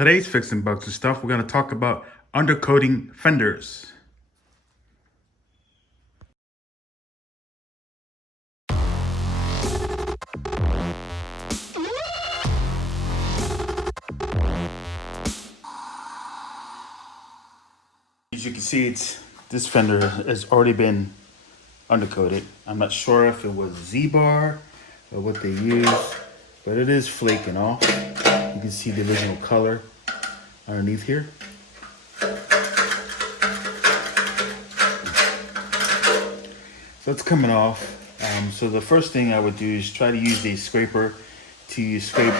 Today's fixing bugs and stuff, we're going to talk about undercoating fenders. As you can see, this fender has already been undercoated. I'm not sure if it was Z-bar or what they used, but it is flaking off. You can see the original color underneath here. So it's coming off. So the first thing I would do is try to use a scraper to scrape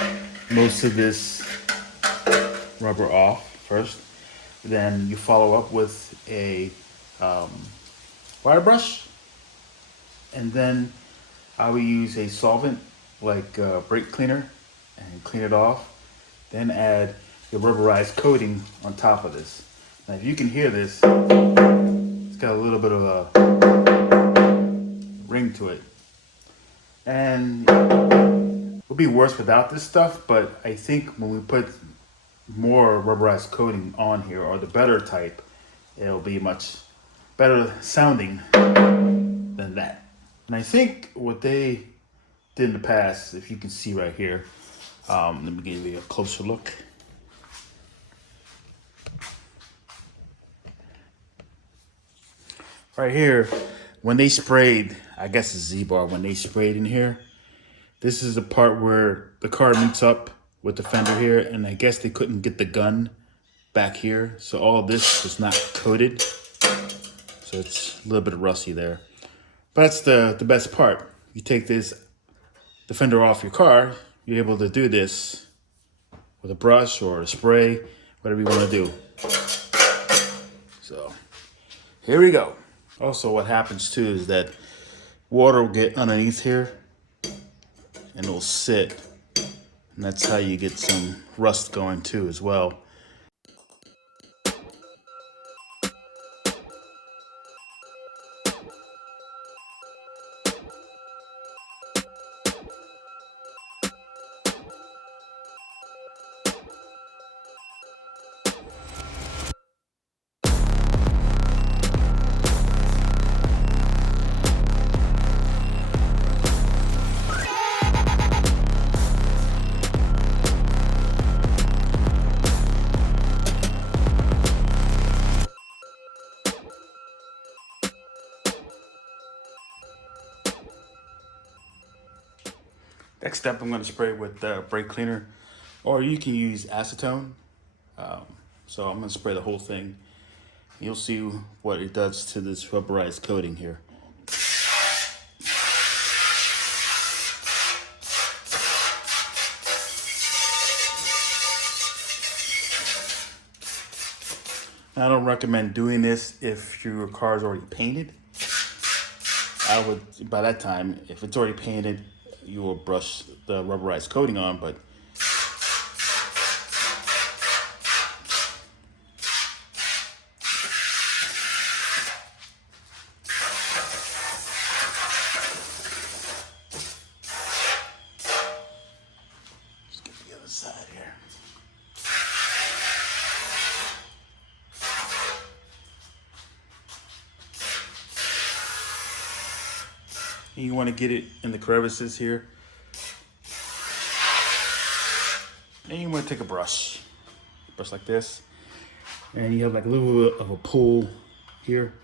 most of this rubber off first. Then you follow up with a wire brush, and then I will use a solvent like brake cleaner and clean it off. Then add the rubberized coating on top of this. Now if you can hear this, it's got a little bit of a ring to it. And it would be worse without this stuff, but I think when we put more rubberized coating on here, or the better type, it'll be much better sounding than that. And I think what they did in the past, if you can see right here, let me give you a closer look. Right here, when they sprayed, I guess it's Z-bar, when they sprayed in here, this is the part where the car meets up with the fender here, and I guess they couldn't get the gun back here, so all this was not coated, so it's a little bit rusty there. But that's the best part. You take the fender off your car, you're able to do this with a brush or a spray, whatever you want to do. So here we go. Also, what happens too is that water will get underneath here and it'll sit, and that's how you get some rust going too as well. Next step, I'm going to spray with brake cleaner, or you can use acetone. So I'm going to spray the whole thing. You'll see what it does to this rubberized coating here. I don't recommend doing this if your car is already painted. I would, by that time, if it's already painted, you will brush the rubberized coating on, but let's get the other side here. And you want to get it in the crevices here. And you want to take a brush like this, and you have like a little bit of a pull here.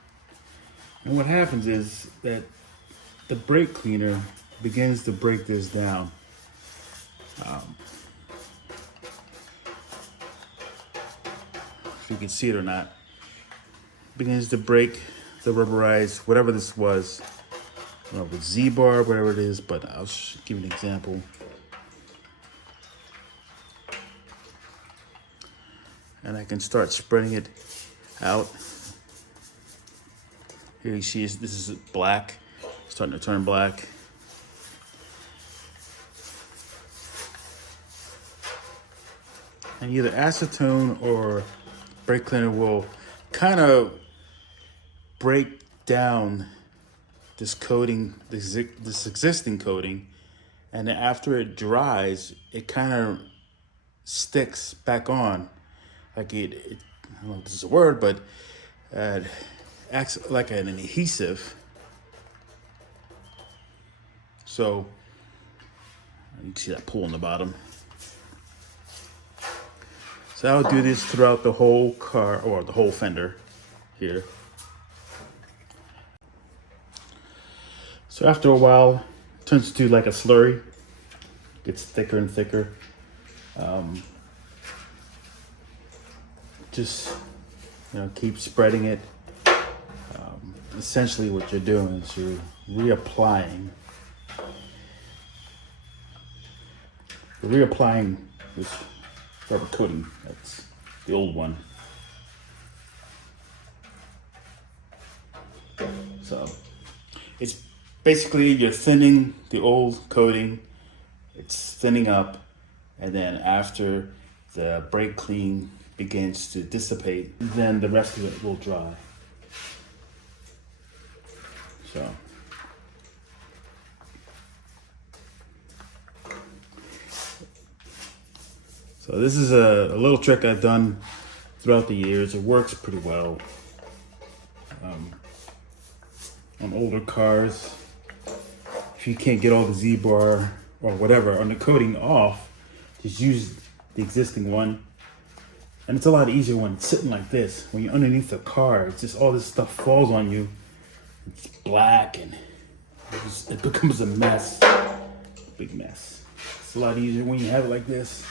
And what happens is that the brake cleaner begins to break this down. If you can see it or not, begins to break the rubberized, whatever this was. I don't know if it's Z-bar, whatever it is, but I'll give you an example. And I can start spreading it out. Here you see this is black, starting to turn black. And either acetone or brake cleaner will kind of break down this coating, this existing coating, and then after it dries, it kind of sticks back on. Like I don't know if this is a word, but it acts like an adhesive. So you can see that pull on the bottom. So I'll do this throughout the whole car, or the whole fender here. So after a while, it turns to like a slurry. Gets thicker and thicker. Just keep spreading it. Essentially, what you're doing is you're reapplying. This rubber coating. That's the old one. So it's basically you're thinning the old coating. It's thinning up, and then after the brake clean begins to dissipate, then the rest of it will dry. So this is a little trick I've done throughout the years. It works pretty well on older cars. If you can't get all the Z-bar or whatever on the coating off, just use the existing one. And it's a lot easier when it's sitting like this. When you're underneath the car, it's just all this stuff falls on you. It's black and it becomes a mess. Big mess. It's a lot easier when you have it like this.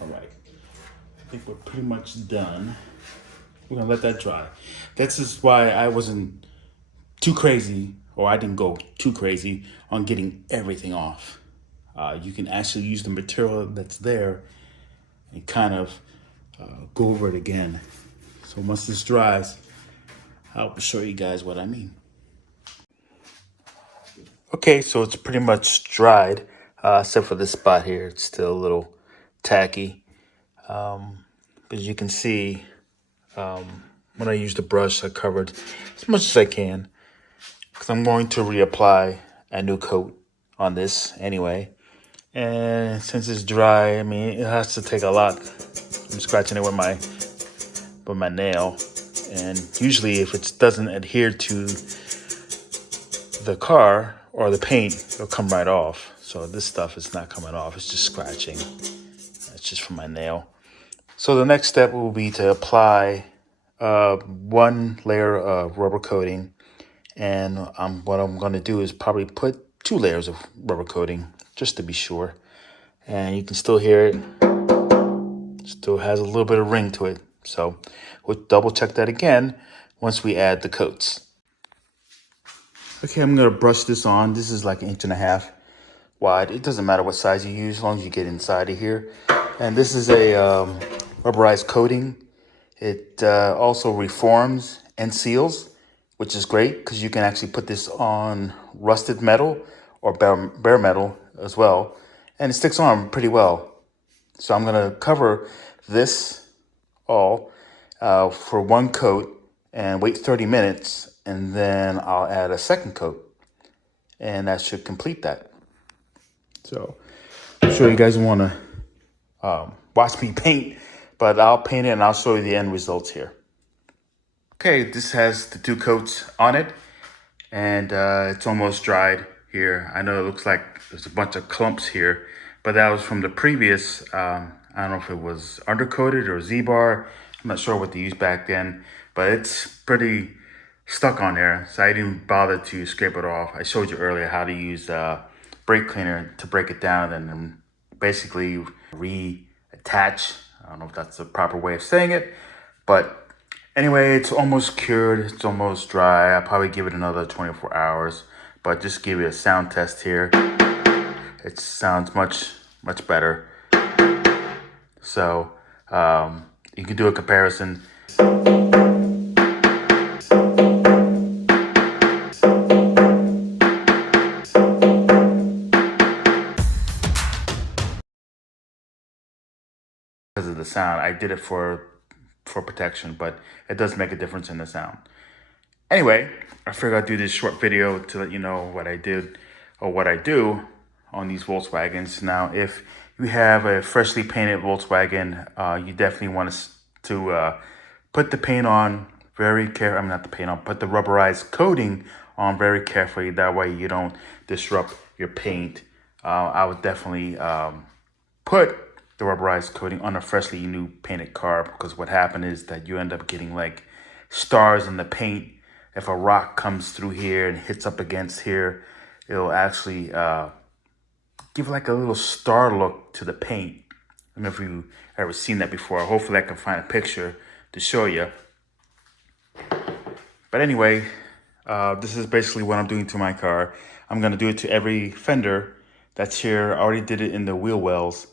All right, I think we're pretty much done. We're gonna let that dry. That's just why I wasn't too crazy, or I didn't go too crazy on getting everything off. You can actually use the material that's there and kind of go over it again. So once this dries, I'll show you guys what I mean. Okay, so it's pretty much dried, except for this spot here. It's still a little tacky. As you can see, when I use the brush, I covered as much as I can, because I'm going to reapply a new coat on this anyway. And since it's dry, I mean, it has to take a lot. I'm scratching it with my nail, and usually if it doesn't adhere to the car or the paint, it'll come right off. So this stuff is not coming off, it's just scratching. That's just from my nail. So the next step will be to apply one layer of rubber coating, and what I'm going to do is probably put 2 layers of rubber coating just to be sure. And you can still hear it. Still has a little bit of ring to it. So we'll double check that again once we add the coats. Okay, I'm going to brush this on. This is like 1.5 inches wide. It doesn't matter what size you use as long as you get inside of here. And this is a rubberized coating. It also reforms and seals, which is great because you can actually put this on rusted metal or bare metal as well. And it sticks on pretty well. So I'm going to cover this all for 1 coat and wait 30 minutes. And then I'll add a second coat. And that should complete that. So I'm sure you guys want to watch me paint, but I'll paint it and I'll show you the end results here. Okay, this has the 2 coats on it, and it's almost dried here. I know it looks like there's a bunch of clumps here, but that was from the previous, I don't know if it was undercoated or Z-bar. I'm not sure what they used back then, but it's pretty stuck on there, so I didn't bother to scrape it off. I showed you earlier how to use brake cleaner to break it down and then basically reattach. I don't know if that's the proper way of saying it, but anyway, it's almost cured. It's almost dry. I'll probably give it another 24 hours, but just give it a sound test here. It sounds much better. So you can do a comparison. Because of the sound, I did it for protection, but it does make a difference in the sound. Anyway, I figured I'd do this short video to let you know what I did or what I do on these Volkswagens. Now, if you have a freshly painted Volkswagen, you definitely want to put the paint on very carefully. I mean, not the paint on, put the rubberized coating on very carefully. That way you don't disrupt your paint. I would definitely put the rubberized coating on a freshly new painted car, because what happened is that you end up getting like stars in the paint. If a rock comes through here and hits up against here, it'll actually give like a little star look to the paint. I don't know if you've ever seen that before. Hopefully I can find a picture to show you. But anyway, this is basically what I'm doing to my car. I'm gonna do it to every fender that's here. I already did it in the wheel wells,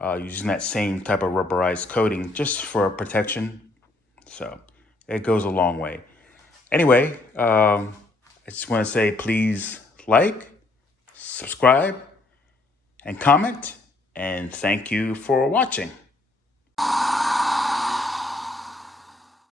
using that same type of rubberized coating just for protection. So it goes a long way. Anyway, I just want to say please like, subscribe, and comment, and thank you for watching.